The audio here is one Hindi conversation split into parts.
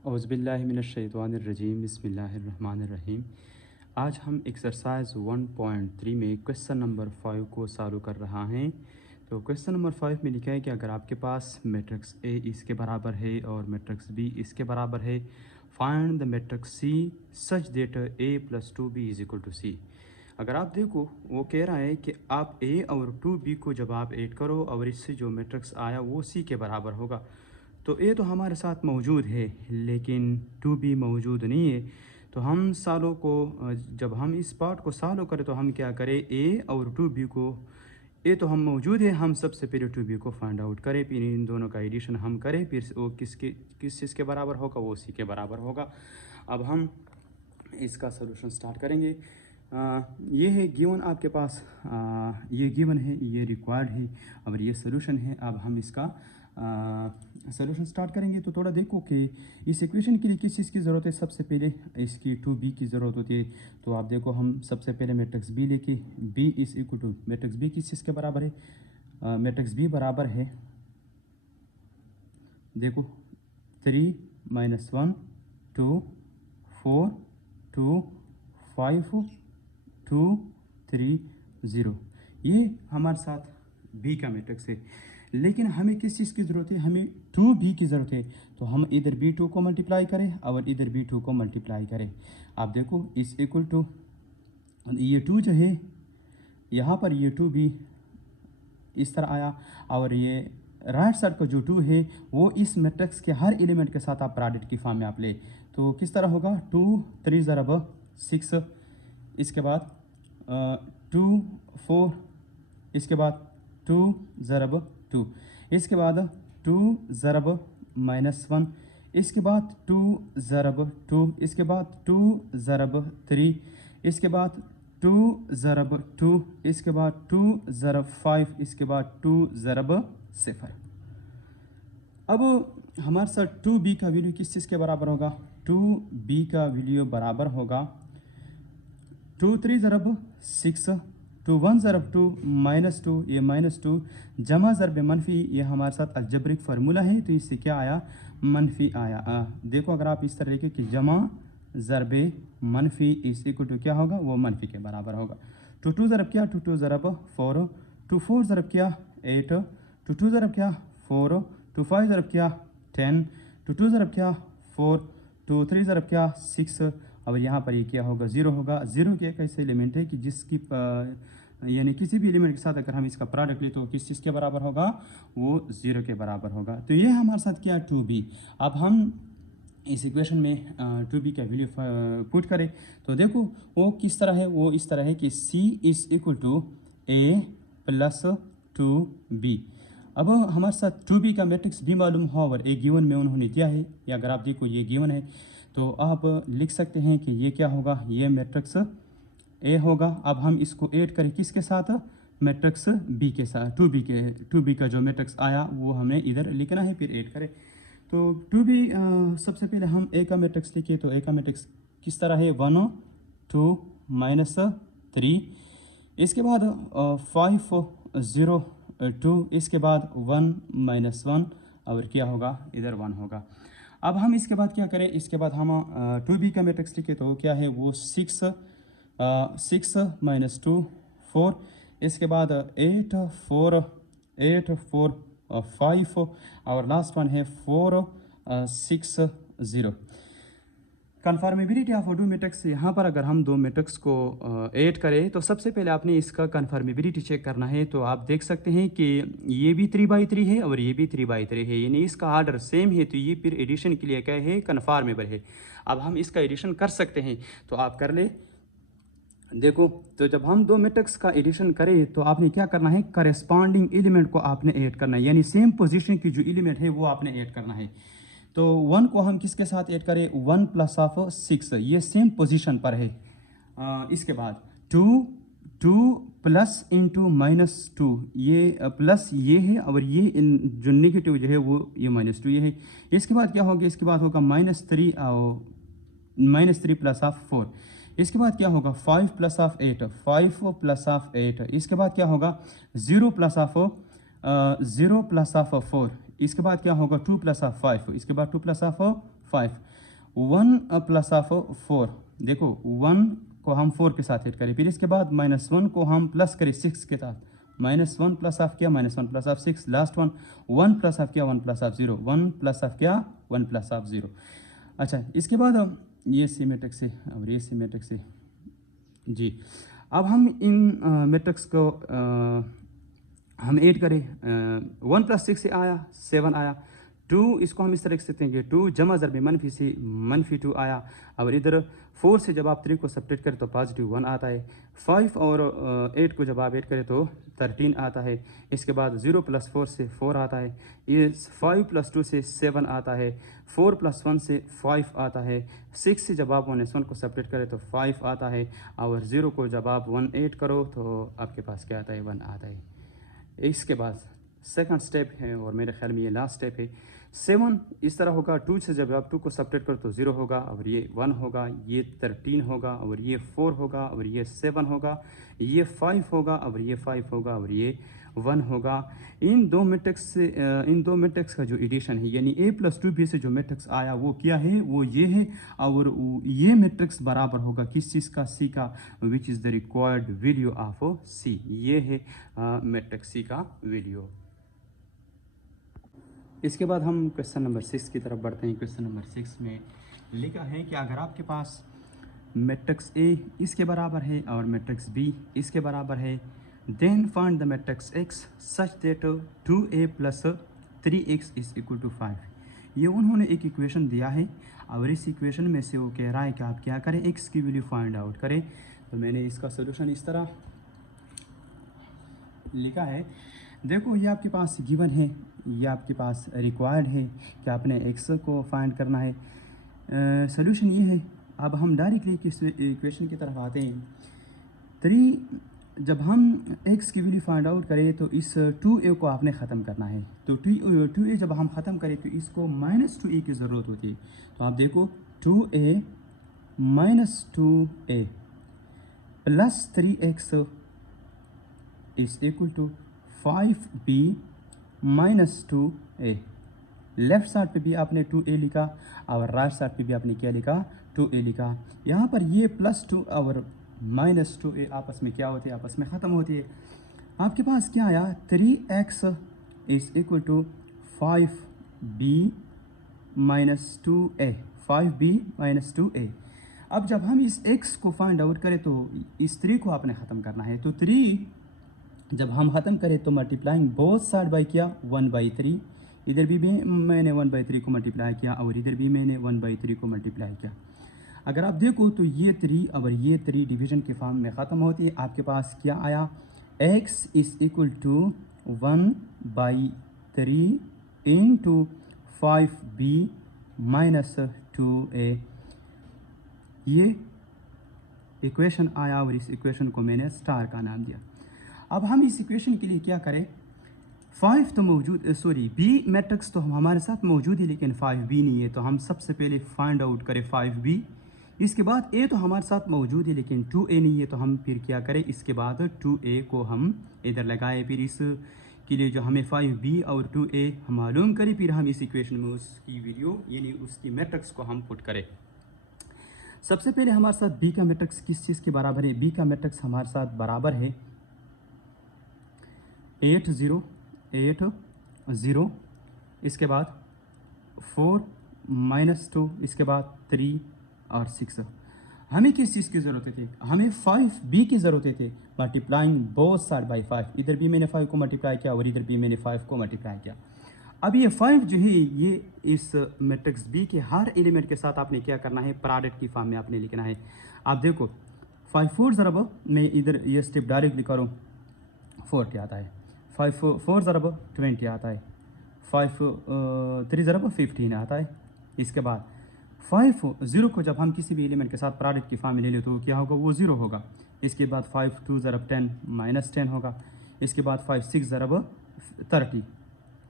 औज़ुबिल्लाहिमिनश्शैतानिर्रजीम बिस्मिल्लाहिर्रहमानिर्रहीम। आज हम एक्सरसाइज 1.3 में क्वेश्चन नंबर 5 को सॉल्व कर रहा हैं। तो क्वेश्चन नंबर 5 में लिखा है कि अगर आपके पास मैट्रिक्स ए इसके बराबर है और मैट्रिक्स बी इसके बराबर है, find the matrix C such that A plus 2b is equal to C. अगर आप देखो, वो कह रहा है कि आप ए और 2b को जब आप ऐड करो और इससे जो मैट्रिक्स आया वो सी के बराबर होगा। तो ए तो हमारे साथ मौजूद है लेकिन 2b मौजूद नहीं है। तो हम सालों को जब हम इस पार्ट को सॉल्व करें तो हम क्या करें, ए और 2b को, ए तो हम मौजूद है, हम सबसे पहले 2b को फाइंड आउट करें, फिर इन दोनों का एडिशन हम करें, फिर वो किस चीज़ के बराबर होगा, वो सी के बराबर होगा। अब हम इसका सलूशन स्टार्ट करेंगे। ये है गिवन आपके पास, ये गिवन है, ये रिक्वायर्ड है और ये सलूशन है। अब हम इसका सलूशन स्टार्ट करेंगे। तो थोड़ा देखो कि इस इक्वेशन के लिए किस चीज़ की ज़रूरत है। सबसे पहले इसकी 2b की ज़रूरत होती है। तो आप देखो, हम सबसे पहले मैट्रिक्स बी लेके, b is equal to matrix B किस चीज़ के बराबर है, मैट्रिक्स बी बराबर है, देखो 3 - 1 2 4 2 5 2 3 0। ये हमारे साथ बी का मैट्रिक्स है। लेकिन हमें किस चीज़ की ज़रूरत है, हमें 2b की ज़रूरत है। तो हम इधर b2 को मल्टीप्लाई करें और इधर b2 को मल्टीप्लाई करें। आप देखो, इस इक्वल टू ये 2 जो है यहाँ पर, ये 2b इस तरह आया और ये राइट साइड का जो 2 है वो इस मैट्रिक्स के हर एलिमेंट के साथ आप प्रोडक्ट की फॉर्म में आप ले। तो किस तरह होगा, 2 3 ज़रब 6, इसके बाद 2 4, इसके बाद 2 ज़रब 2, इसके बाद 2 ज़रब -1, इसके बाद 2 ज़रब 2, इसके बाद 2 ज़रब 3, इसके बाद 2 ज़रब 2, इसके बाद 2 ज़रब 5, इसके बाद 2 ज़रब 0। अब हमारे साथ 2b का वैल्यू किस चीज़ के बराबर होगा, 2b का वैल्यू बराबर होगा 2 3 ज़रब 6, 2 1 ज़रब 2 -2, ये -2 जमा ज़रब मनफी, ये हमारे साथ अलजब्रिक फार्मूला है। तो इससे क्या आया, मनफी आया। देखो, अगर आप इस तरह के कि जमा ज़रब मनफी इस इक्वल टू क्या होगा, वो मनफी के बराबर होगा। 2 2 ज़रब क्या, 2 2 ज़रब 4, 2 4 ज़रब क्या 8, 2 2 ज़रब क्या 4, 2 5 ज़रब क्या 10, 2 2 ज़रब क्या 4, 2 3 ज़रब क्या 6। और यहाँ पर ये क्या होगा, 0 होगा। 0 के एक ऐसे एलिमेंट है कि जिसकी यानी किसी भी एलिमेंट के साथ अगर हम इसका प्रोडक्ट लें तो किस चीज़ के बराबर होगा, वो 0 के बराबर होगा। तो ये हमारे साथ क्या, 2b। अब हम इस इक्वेशन में 2b का वैल्यू पुट करें तो देखो वो किस तरह है, वो इस तरह है कि c is equal to a plus 2b। अब हमारे साथ 2b का मैट्रिक्स भी मालूम हो और एक गिवन में उन्होंने दिया है, या अगर आप देखो ये गिवन है तो आप लिख सकते हैं कि ये क्या होगा, ये मैट्रिक्स ए होगा। अब हम इसको ऐड करें किसके साथ, मैट्रिक्स बी के साथ, 2b का जो मैट्रिक्स आया वो हमें इधर लिखना है, फिर ऐड करें। तो 2b सबसे पहले हम ए का मैट्रिक्स लिखे। तो ए का मैट्रिक्स किस तरह है, 1 2 -3, इसके बाद 5 0 2, इसके बाद 1 -1 और क्या होगा, इधर 1 होगा। अब हम इसके बाद क्या करें, इसके बाद हम 2b का मैट्रिक्स लिखे तो क्या है, वो 6 -2 4, इसके बाद 8 4 5 और लास्ट वन है 4 6 0। कन्फर्मेबिलिटी ऑफ दो मैट्रिक्स, यहाँ पर अगर हम दो मैट्रिक्स को ऐड करें तो सबसे पहले आपने इसका कन्फर्मेबिलिटी चेक करना है। तो आप देख सकते हैं कि ये भी 3/3 है और ये भी 3/3 है, यानी इसका आर्डर सेम है। तो ये फिर एडिशन के लिए क्या है, कन्फर्मेबल है। अब हम इसका एडिशन कर सकते हैं, तो आप कर ले। देखो, तो जब हम दो मैट्रिक्स का एडिशन करें तो आपने क्या करना है, करेस्पॉन्डिंग एलिमेंट को आपने ऐड करना है, यानी सेम पोजीशन की जो एलिमेंट है वो आपने ऐड करना है। तो 1 को हम किसके साथ ऐड करें, 1 प्लस ऑफ 6, ये सेम पोजीशन पर है। इसके बाद 2 प्लस इंटू -2, ये प्लस ये है और ये जो नेगेटिव जो है वो ये -2 ये है। इसके बाद क्या होगा, इसके बाद होगा -3 और -3 प्लस ऑफ 4। इसके बाद क्या होगा, 5 प्लस ऑफ 8, 5 प्लस ऑफ 8। इसके बाद क्या होगा, 0 प्लस ऑफ 4। इसके बाद क्या होगा, 2 प्लस ऑफ 5। इसके बाद 2 प्लस ऑफ 5 1 प्लस ऑफ 4, देखो 1 को हम 4 के साथ ऐड करें, फिर इसके बाद -1 को हम प्लस करें 6 के साथ, -1 प्लस ऑफ क्या, -1 plus of 6, last one 1 plus of क्या, 1 प्लस ऑफ 0, 1 प्लस ऑफ क्या, 1 प्लस ऑफ 0। अच्छा, इसके बाद हम ये सी मैट्रिक्स है और ये सी मैट्रिक्स है जी। अब हम इन मैट्रिक्स को हम ऐड करें, 1 प्लस 6 से आया 7 आया, 2 इसको हम इस तरह से देंगे 2 जमा ज़रब मनफी से -2 आया, और इधर 4 से जब आप 3 को सब्ट्रैक्ट करें तो +1 आता है, 5 और 8 को जब आप ऐड करें तो 13 आता है, इसके बाद 0 प्लस 4 से 4 आता है, ये 5 प्लस 2 से 7 आता है, 4 प्लस 1 से 5 आता है, 6 से जब आप 1 को सब्ट्रैक्ट करें तो 5 आता है, और 0 को जब आप 1 ऐड करो तो आपके पास क्या आता है, 1 आता है। इसके बाद सेकंड स्टेप है और मेरे ख्याल में ये लास्ट स्टेप है, 7 इस तरह होगा, 2 से जब आप 2 को सब्ट्रैक्ट करो तो 0 होगा, और ये 1 होगा, ये 13 होगा, और ये 4 होगा, और ये 7 होगा, ये 5 होगा, और ये 5 होगा, और ये 1 होगा। इन दो मैट्रिक्स का जो एडिशन है, यानी a प्लस 2b से जो मैट्रिक्स आया वो क्या है, वो ये है, और ये मैट्रिक्स बराबर होगा किस चीज़ का, c का, which is the required value of c, ये है मैट्रिक्स c का वैल्यू। इसके बाद हम क्वेश्चन नंबर 6 की तरफ बढ़ते हैं। क्वेश्चन नंबर 6 में लिखा है कि अगर आपके पास मैट्रिक्स A इसके बराबर है और मैट्रिक्स B इसके बराबर है, then find the matrix X such that 2A plus 3X is equal to 5। ये उन्होंने एक इक्वेशन दिया है और इस इक्वेशन में से वो कह रहा है कि आप क्या करें, X की वैल्यू फाइंड आउट करें। तो मैंने इसका सोल्यूशन इस तरह लिखा है, देखो ये आपके पास गिवन है, ये आपके पास रिक्वायर्ड है कि आपने x को फाइंड करना है। सोल्यूशन ये है, अब हम डायरेक्टली किस इक्वेशन की तरफ आते हैं। 3 जब हम x की वैल्यू फाइंड आउट करें तो इस 2a को आपने ख़त्म करना है, तो 2a जब हम ख़त्म करें तो इसको -2a की ज़रूरत होती है। तो आप देखो 2a -2a plus 3x is equal to 5b -2a। Left side पे भी आपने 2a लिखा और राइट साइड पे भी आपने क्या लिखा, 2a लिखा। यहाँ पर ये +2 और -2a आपस में क्या होते हैं, आपस में ख़त्म होती है। आपके पास क्या आया, 3x is equal to 5b -2a, 5b -2a। अब जब हम इस x को फाइंड आउट करें तो इस 3 को आपने ख़त्म करना है, तो 3 जब हम ख़त्म करें तो मल्टीप्लाइंग बोथ साइड बाई किया 1/3, इधर भी मैंने 1/3 को मल्टीप्लाई किया और इधर भी मैंने 1/3 को मल्टीप्लाई किया। अगर आप देखो तो ये 3 और ये 3 डिवीज़न के फॉर्म में ख़त्म होती है। आपके पास क्या आया, x is equal to 1/3 into 5b -2a। ये इक्वेशन आया और इस इक्वेशन को मैंने स्टार का नाम दिया। अब हम इस इक्वेशन के लिए क्या करें, 5 तो मौजूद, b मैट्रिक्स तो हमारे साथ मौजूद है लेकिन 5b नहीं है, तो हम सबसे पहले फाइंड आउट करें 5b। इसके बाद a तो हमारे साथ मौजूद है लेकिन 2a नहीं है, तो हम फिर क्या करें, इसके बाद 2a को हम इधर लगाए, फिर इस के लिए जो हमें 5b और 2a मालूम करें, फिर हम इस इक्वेशन में उसकी वैल्यू यानी उसकी मैट्रिक्स को हम पुट करें। सबसे पहले हमारे साथ b का मैट्रिक्स किस चीज़ के बराबर है, b का मैट्रिक्स हमारे साथ बराबर है 8 0 8 0, इसके बाद 4 -2, इसके बाद 3 और 6। हमें किस चीज़ की ज़रूरत थी, हमें 5b की ज़रूरत थी, मल्टीप्लाइंग बोथ साइड बाई 5। इधर भी मैंने 5 को मल्टीप्लाई किया और इधर भी मैंने 5 को मल्टीप्लाई किया। अब ये 5 जो है ये इस मैट्रिक्स b के हर एलिमेंट के साथ आपने क्या करना है, प्रोडक्ट की फॉर्म में आपने लिखना है। आप देखो 5 4 ज़रब, मैं इधर ये स्टेप डायरेक्टली करूँ, 4 क्या आता है, 5 4 ज़रब 20 आता है, 5 3 ज़रब 15 आता है। इसके बाद 5 0 को जब हम किसी भी एलिमेंट के साथ प्रोडक्ट की फॉर्म में ले ले तो क्या होगा, वो 0 होगा। इसके बाद 5 2 ज़रब 10 -10 होगा। इसके बाद 5 6 ज़रब 30,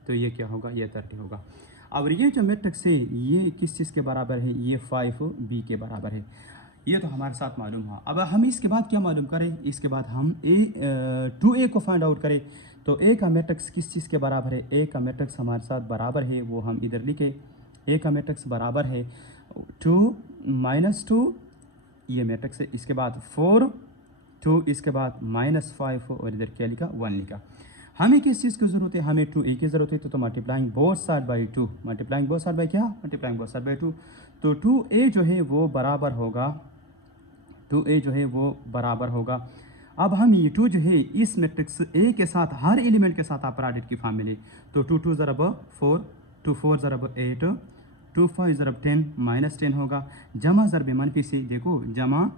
तो ये क्या होगा, ये 30 होगा। और ये जो मैट्रिक्स है ये किस चीज़ के बराबर है, ये 5b के बराबर है। ये तो हमारे साथ मालूम हुआ। अब हम इसके बाद क्या मालूम करें, इसके बाद हम 2a को फाइंड आउट करें। तो a का मैट्रिक्स किस चीज़ के बराबर है, a का मैट्रिक्स हमारे साथ बराबर है, वो हम इधर लिखे ए का मैट्रिक्स बराबर है 2 माइनस 2, ये मैट्रिक्स है, इसके बाद 4 2, इसके बाद -5 और इधर क्या लिखा 1 लिखा। हमें किस चीज़ की ज़रूरत है, हमें 2a की ज़रूरत है, तो multiplying both side by 2, multiplying both side by क्या, मल्टीप्लाइंग बोथ साइड बाई 2, तो 2a जो है वो बराबर होगा, 2a जो है वो बराबर होगा। अब हम ये 2 जो है इस मैट्रिक्स a के साथ हर एलिमेंट के साथ आप प्रोडक्ट की फॉर्म में ले, तो 2 2 ज़रब 4, 2 4 ज़रब 8, 2 5 ज़रब 10 -10 होगा, जमा ज़रब मनफी से, देखो जमा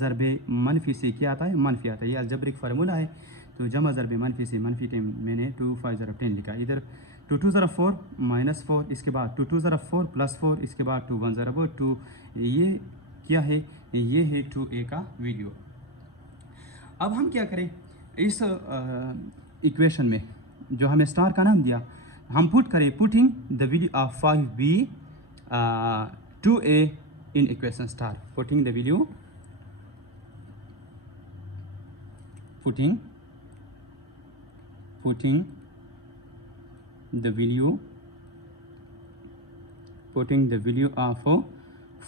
ज़रब मनफी से क्या आता है, मनफी आता है, ये अलजब्रिक फार्मूला है, तो जमा ज़रब मनफी से मनफी 10 मैंने 2 5 ज़रब 10 लिखा, इधर 2 2 ज़रब 4 -4, इसके बाद 2 2 ज़रब 4 +4, इसके बाद 2 1 ज़रब 2, ये क्या है, ये है 2a का वीडियो। अब हम क्या करें, इस इक्वेशन में जो हमें स्टार का नाम दिया, हम पुट करें, putting the value of 5b 2a in equation star, putting the value, putting the value of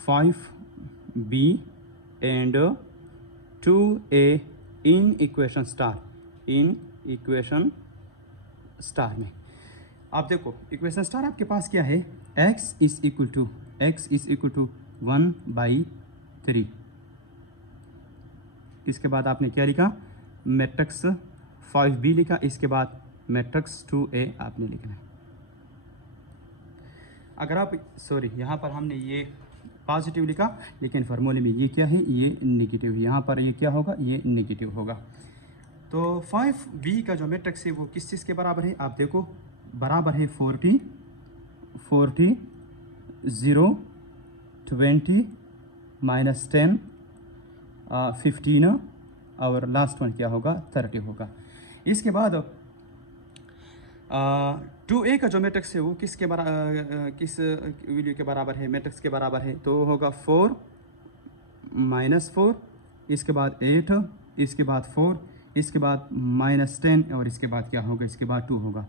5b and 2a in equation star, in equation star में। आप देखो इक्वेशन स्टार आपके पास क्या है, x इज इक्वल टू 1/3, इसके बाद आपने क्या लिखा, मैट्रिक्स 5b लिखा, इसके बाद मैट्रिक्स 2a आपने लिखना है। अगर आप सॉरी यहाँ पर हमने ये पॉजिटिव लिखा, लेकिन फार्मूले में ये क्या है, ये नेगेटिव, यहाँ पर ये क्या होगा, ये नेगेटिव होगा। तो 5b का जो मैट्रिक्स है वो किस चीज़ के बराबर है, आप देखो बराबर है 40 0 20 -10 15 और लास्ट वन क्या होगा, 30 होगा। इसके बाद 2a का जो मैट्रिक्स है वो किस वैल्यू के बराबर है, मैट्रिक्स के बराबर है, तो होगा 4 -4, इसके बाद 8, इसके बाद 4, इसके बाद -10 और इसके बाद क्या होगा, इसके बाद 2 होगा।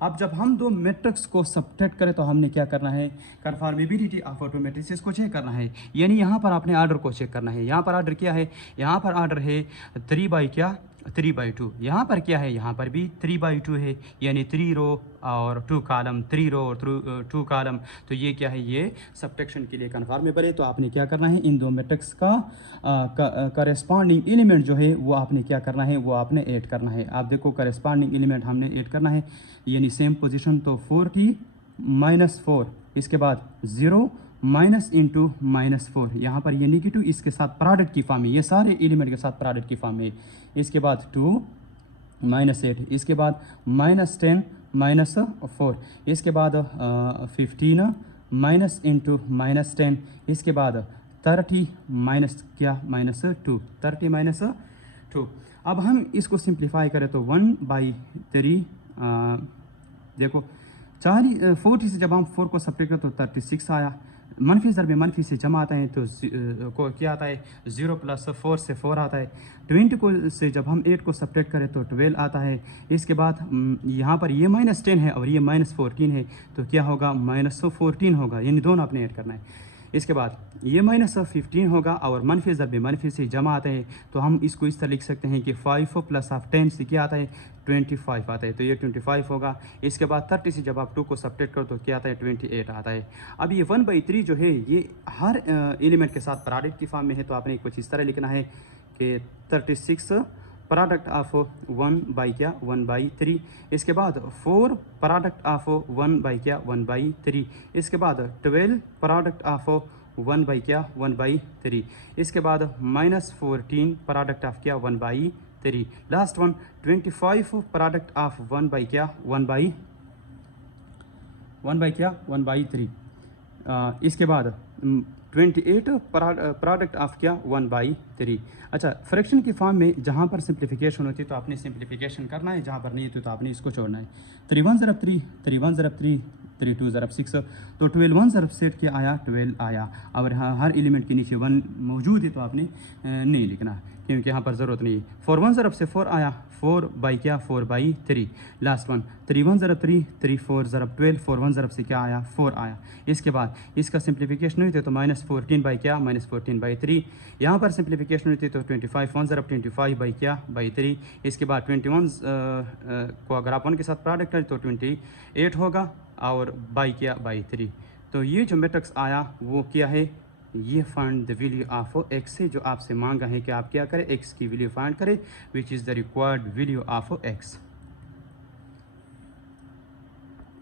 अब जब हम दो मैट्रिक्स को सब्ट्रैक्ट करें तो हमने क्या करना है, कन्फॉर्मेबिलिटी ऑफ ऑटो मैट्रिसेस को चेक करना है, यानी यहाँ पर आपने आर्डर को चेक करना है। यहाँ पर आर्डर क्या है, यहाँ पर आर्डर है 3/2, यहाँ पर क्या है, यहाँ पर भी 3/2 है, यानी 3 रो और 2 कॉलम, 3 रो और 2 कॉलम, तो ये क्या है, ये सब्ट्रैक्शन के लिए कन्फॉर्मेबल है। तो आपने क्या करना है, इन दो मैट्रिक्स का करेस्पॉन्डिंग एलिमेंट जो है वो आपने क्या करना है, वो आपने ऐड करना है। आप देखो करेस्पॉन्डिंग एलिमेंट हमने ऐड करना है, यानी सेम पोजीशन, तो 40 -4, इसके बाद 0 माइनस इंटू -4, यहाँ पर ये नेगेटिव इसके साथ प्रोडक्ट की फॉर्म है, ये सारे एलिमेंट के साथ प्रोडक्ट की फॉर्म है। इसके बाद 2 -8, इसके बाद -10 -4, इसके बाद 15 माइनस इंटू -10, इसके बाद 30 माइनस क्या, -2, 30 -2। अब हम इसको सिंप्लीफाई करें तो 1/3, देखो 40 से जब हम 4 को सब्ट्रैक्ट करें तो 36 आया, मनफी ज़रब मनफी से जमा आता है तो को क्या आता है, 0 + 4 से 4 आता है। 20 को से जब हम 8 को सब्ट्रैक्ट करें तो 12 आता है। इसके बाद यहाँ पर ये -10 है और ये -14 है, तो क्या होगा, -14 होगा, यानी दोनों आपने ऐड करना है। इसके बाद ये -15 होगा और मनफी ज़रब मनफी से जमा आता है, तो हम इसको इस तरह लिख सकते हैं कि 5 + 10 से क्या आता है, 25 आता है, तो ये 25 होगा। इसके बाद 30 से जब आप 2 को सब्ट्रैक्ट करो तो क्या आता है, 28 आता है। अब ये 1/3 जो है ये हर एलिमेंट के साथ प्रोडक्ट की फॉर्म में है, तो आपने कुछ इस तरह लिखना है कि 36 प्रोडक्ट ऑफ 1/3, इसके बाद 4 प्रोडक्ट ऑफ 1/3, इसके बाद 12 प्रोडक्ट ऑफ 1/3, इसके बाद -14 product of 1/3, last one 25 product of 1/3, इसके बाद 28 प्रोडक्ट ऑफ 1/3। अच्छा, फ्रैक्शन की फॉर्म में जहाँ पर सिंप्लीफिकेशन होती है तो आपने सिंप्लीफिकेशन करना है, जहाँ पर नहीं होती तो आपने इसको छोड़ना है। 3 1 ज़रब 3, 3 1 ज़रब 3, 3 2 ज़रब 6, तो 12 1 ज़रब सेट क्या आया, 12 आया। और हर एलिमेंट के नीचे 1 मौजूद है तो आपने नहीं लिखना, क्योंकि यहाँ पर ज़रूरत नहीं है। 4 1 ज़रब से 4 आया, 4 बाई क्या 4 बाई 3। लास्ट वन 3 1 ज़रब 3, 3 4 ज़रब 12, 4 1 ज़रब से क्या आया 4 आया। इसके बाद इसका सिंप्लीफिकेशन हुई थी तो -14 बाई क्या -14 बाई 3। यहाँ पर सिंप्लीफिकेशन हुई थी तो 25 1 ज़रब 25 बाई क्या बाई 3। इसके बाद 21 को अगर आप 1 के साथ प्रोडक्ट करें तो 28 होगा और बाई क्या बाई 3। तो ये जो मैट्रिक्स आया वो क्या है, ये find the value of x है, जो आपसे मांगा है कि आप क्या करें, एक्स की वैल्यू फाइंड करें, which is the required value of x.